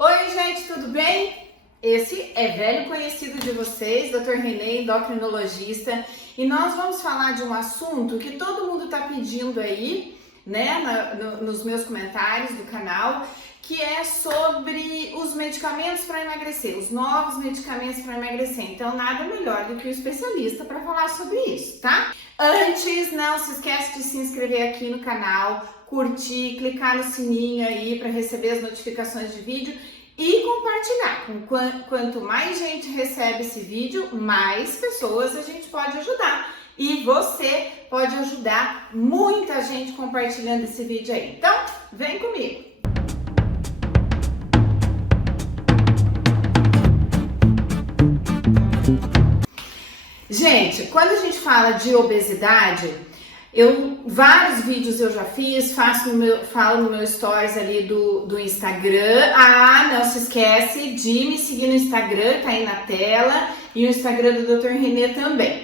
Oi, gente, tudo bem? Esse é velho conhecido de vocês, Dr. Renê, endocrinologista, e nós vamos falar de um assunto que todo mundo está pedindo aí, né, nos meus comentários do canal, que é sobre os medicamentos para emagrecer, os novos medicamentos para emagrecer. Então, nada melhor do que o especialista para falar sobre isso, tá? Antes, não se esquece de se inscrever aqui no canal, curtir, clicar no sininho aí para receber as notificações de vídeo e compartilhar. Quanto mais gente recebe esse vídeo, mais pessoas a gente pode ajudar. E você pode ajudar muita gente compartilhando esse vídeo aí. Então, vem comigo! Gente, quando a gente fala de obesidade, vários vídeos eu já fiz, falo no meu stories ali do Instagram. Não se esquece de me seguir no Instagram, tá aí na tela, e o Instagram do Dr. Renê também,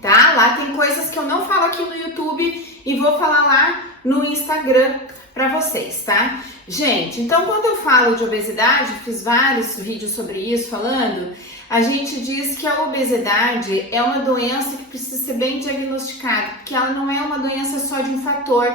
tá? Lá tem coisas que eu não falo aqui no YouTube e vou falar lá no Instagram pra vocês, tá? Gente, então quando eu falo de obesidade, fiz vários vídeos sobre isso falando, a gente diz que a obesidade é uma doença que precisa ser bem diagnosticada, porque ela não é uma doença só de um fator.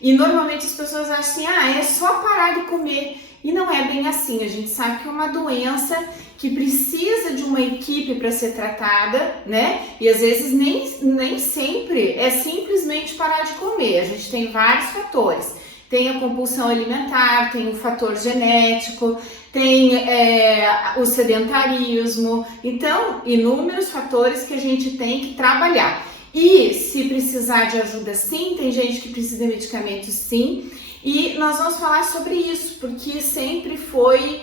E normalmente as pessoas acham assim, é só parar de comer. E não é bem assim, a gente sabe que é uma doença que precisa de uma equipe para ser tratada, né? E às vezes nem sempre é simplesmente parar de comer, a gente tem vários fatores. Tem a compulsão alimentar, tem o fator genético, tem o sedentarismo, então inúmeros fatores que a gente tem que trabalhar. E se precisar de ajuda sim, tem gente que precisa de medicamentos sim, e nós vamos falar sobre isso, porque sempre foi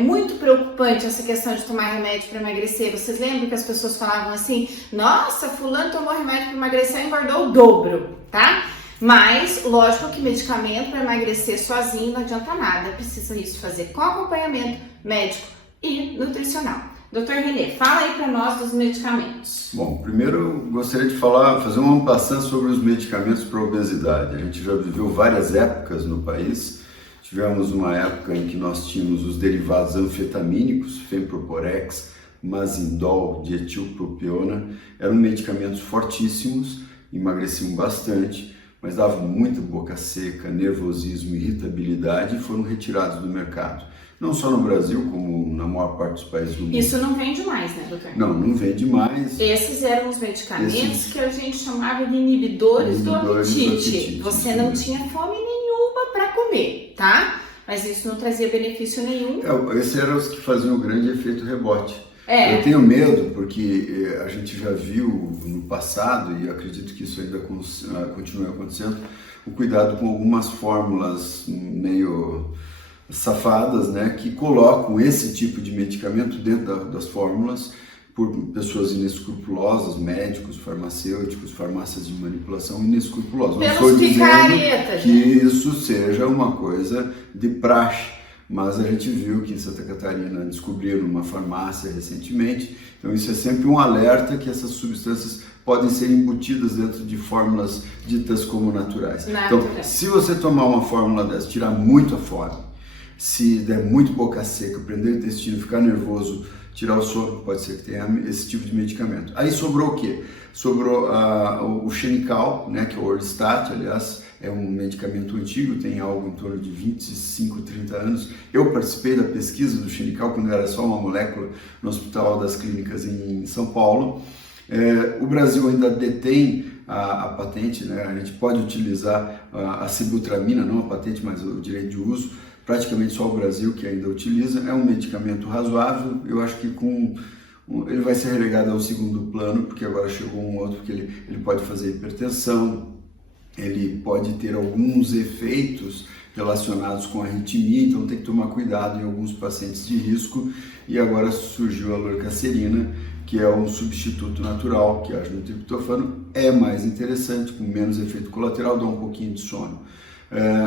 muito preocupante essa questão de tomar remédio para emagrecer. Vocês lembram que as pessoas falavam assim, nossa, fulano tomou remédio para emagrecer e engordou o dobro, tá? Mas, lógico que medicamento para emagrecer sozinho não adianta nada, precisa isso fazer com acompanhamento médico e nutricional. Dr. Renê, fala aí para nós dos medicamentos. Bom, primeiro eu gostaria de fazer uma passada sobre os medicamentos para obesidade. A gente já viveu várias épocas no país. Tivemos uma época em que nós tínhamos os derivados anfetamínicos, Femproporex, Mazindol, Dietilpropiona. Eram medicamentos fortíssimos, emagreciam bastante, mas davam muita boca seca, nervosismo, irritabilidade e foram retirados do mercado. Não só no Brasil, como na maior parte dos países do mundo. Isso não vende mais, né, doutor? Não vende mais. Esses eram os medicamentos que a gente chamava de inibidores do apetite. Você não tinha fome nenhuma para comer, tá? Mas isso não trazia benefício nenhum. Esses eram os que faziam o grande efeito rebote. Eu tenho medo porque a gente já viu no passado, e acredito que isso ainda continue acontecendo, o cuidado com algumas fórmulas meio safadas, né, que colocam esse tipo de medicamento dentro das fórmulas por pessoas inescrupulosas, médicos, farmacêuticos, farmácias de manipulação inescrupulosas. Não estou dizendo que isso seja uma coisa de praxe, mas a gente viu que em Santa Catarina descobriram uma farmácia recentemente, então isso é sempre um alerta que essas substâncias podem ser embutidas dentro de fórmulas ditas como naturais. Então, se você tomar uma fórmula dessa, tirar muito a fome, se der muito boca seca, prender o intestino, ficar nervoso, tirar o sono, pode ser que tenha esse tipo de medicamento. Aí sobrou o quê? Sobrou o Xenical, né, que é o Orlistat, aliás, é um medicamento antigo, tem algo em torno de 25, 30 anos. Eu participei da pesquisa do Xenical quando era só uma molécula no Hospital das Clínicas em São Paulo. O Brasil ainda detém a patente, né? A gente pode utilizar a sibutramina, não a patente, mas o direito de uso. Praticamente só o Brasil que ainda utiliza. É um medicamento razoável, eu acho que ele vai ser relegado ao segundo plano, porque agora chegou um outro que ele pode fazer hipertensão, ele pode ter alguns efeitos relacionados com arritmia, então tem que tomar cuidado em alguns pacientes de risco. E agora surgiu a lorcacerina, que é um substituto natural que age no triptofano, é mais interessante, com menos efeito colateral, dá um pouquinho de sono.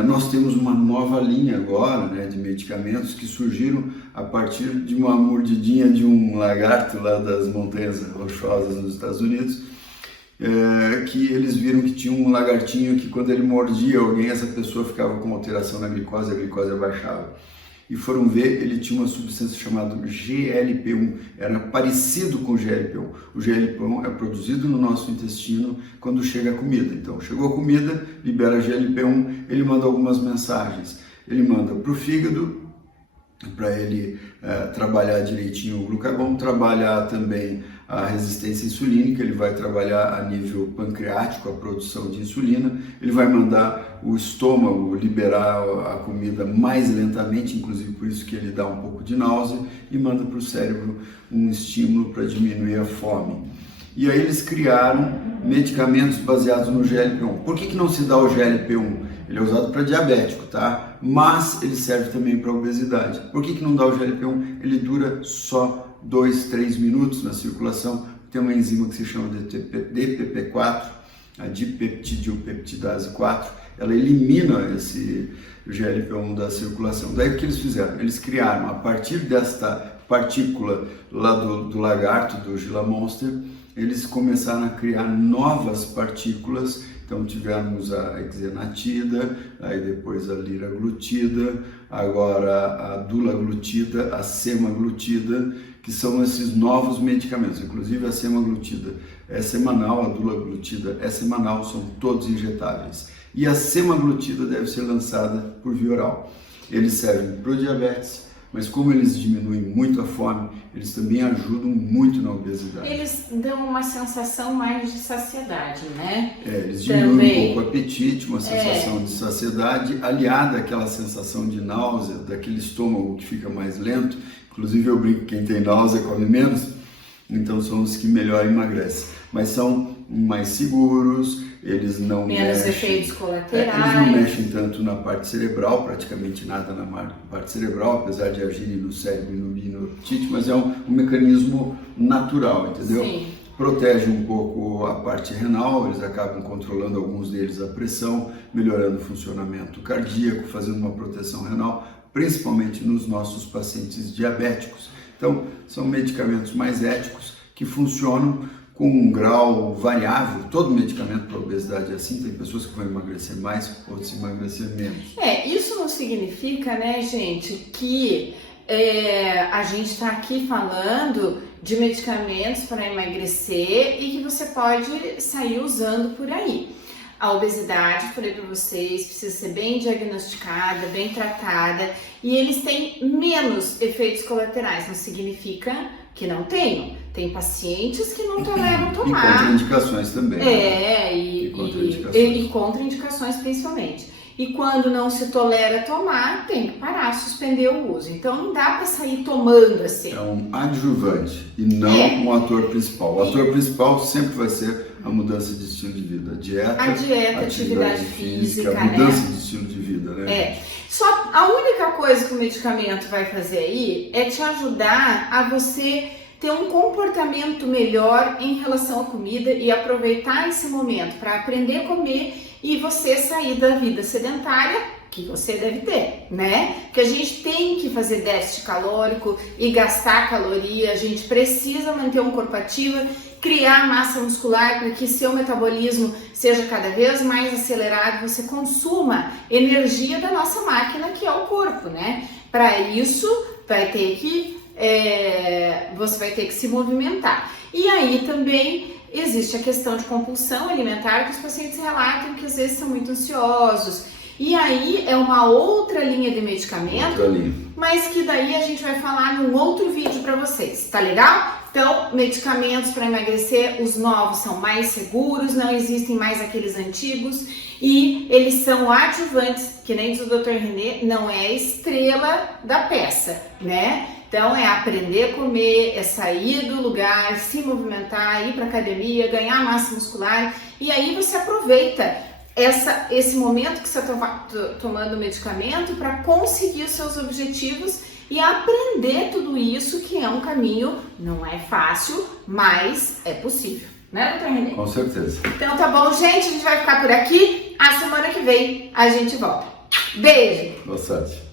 Nós temos uma nova linha agora, né, de medicamentos que surgiram a partir de uma mordidinha de um lagarto lá das montanhas rochosas nos Estados Unidos, que eles viram que tinha um lagartinho que quando ele mordia alguém, essa pessoa ficava com alteração na glicose, a glicose abaixava. e foram ver, ele tinha uma substância chamada GLP-1, era parecido com o GLP-1. O GLP-1 é produzido no nosso intestino quando chega a comida. Então, chegou a comida, libera GLP-1, ele manda algumas mensagens. Ele manda para o fígado, para ele trabalhar direitinho o glucagon, trabalhar também a resistência insulínica, ele vai trabalhar a nível pancreático, a produção de insulina, ele vai mandar o estômago liberar a comida mais lentamente, inclusive por isso que ele dá um pouco de náusea, e manda para o cérebro um estímulo para diminuir a fome. E aí eles criaram medicamentos baseados no GLP-1. Por que não se dá o GLP-1? Ele é usado para diabético, tá? Mas ele serve também para obesidade. Por que não dá o GLP-1? Ele dura só 2-3 minutos na circulação. Tem uma enzima que se chama de DPP4, a dipeptidilpeptidase 4. Ela elimina esse GLP-1 da circulação. Daí o que eles fizeram? Eles criaram, a partir desta partícula lá do lagarto, do Gila Monster, eles começaram a criar novas partículas. Então tivemos a hexenatida, aí depois a liraglutida, agora a dulaglutida, a semaglutida, que são esses novos medicamentos. Inclusive a semaglutida é semanal, a dulaglutida é semanal, são todos injetáveis. E a semaglutida deve ser lançada por via oral. Eles servem para o diabetes, mas como eles diminuem muito a fome, eles também ajudam muito na obesidade. Eles dão uma sensação mais de saciedade, né? Eles diminuem um pouco o apetite, uma sensação de saciedade, aliada àquela sensação de náusea, daquele estômago que fica mais lento. Inclusive eu brinco que quem tem náusea come menos, então são os que melhor emagrecem. Mas são mais seguros, eles não menos efeitos colaterais. Eles não mexem tanto na parte cerebral, praticamente nada na parte cerebral, apesar de agirem no cérebro e no apetite, mas é um mecanismo natural, entendeu? Sim. Protege um pouco a parte renal, eles acabam controlando alguns deles a pressão, melhorando o funcionamento cardíaco, fazendo uma proteção renal, principalmente nos nossos pacientes diabéticos. Então, são medicamentos mais éticos que funcionam com um grau variável. Todo medicamento para obesidade é assim, tem pessoas que vão emagrecer mais, outras emagrecer menos. Isso não significa, né, gente, que a gente está aqui falando de medicamentos para emagrecer e que você pode sair usando por aí. A obesidade, falei para vocês, precisa ser bem diagnosticada, bem tratada, e eles têm menos efeitos colaterais, não significa que não tenham. Tem pacientes que não toleram tomar. E contraindicações também. E contraindicações principalmente. E quando não se tolera tomar, tem que parar, suspender o uso. Então não dá para sair tomando assim. É um adjuvante e não um ator principal. O ator principal sempre vai ser a mudança de estilo de vida. A dieta, atividade física, a mudança de estilo de vida, né? Só a única coisa que o medicamento vai fazer aí é te ajudar a você ter um comportamento melhor em relação à comida e aproveitar esse momento para aprender a comer e você sair da vida sedentária que você deve ter, né? Que a gente tem que fazer déficit calórico e gastar caloria, a gente precisa manter um corpo ativo, criar massa muscular para que seu metabolismo seja cada vez mais acelerado, você consuma energia da nossa máquina que é o corpo, né? Para isso você vai ter que se movimentar. E aí também existe a questão de compulsão alimentar, que os pacientes relatam que às vezes são muito ansiosos. E aí é uma outra linha de medicamento, mas que daí a gente vai falar num outro vídeo para vocês, tá legal? Então, medicamentos para emagrecer, os novos são mais seguros, não existem mais aqueles antigos e eles são adjuvantes, que nem diz o Dr. René, não é a estrela da peça, né? Então é aprender a comer, é sair do lugar, se movimentar, ir para academia, ganhar massa muscular e aí você aproveita esse momento que você está tomando o medicamento para conseguir os seus objetivos e aprender tudo isso, que é um caminho, não é fácil, mas é possível, né, doutor René? Com certeza. Então tá bom, gente, a gente vai ficar por aqui, a semana que vem a gente volta. Beijo! Boa sorte.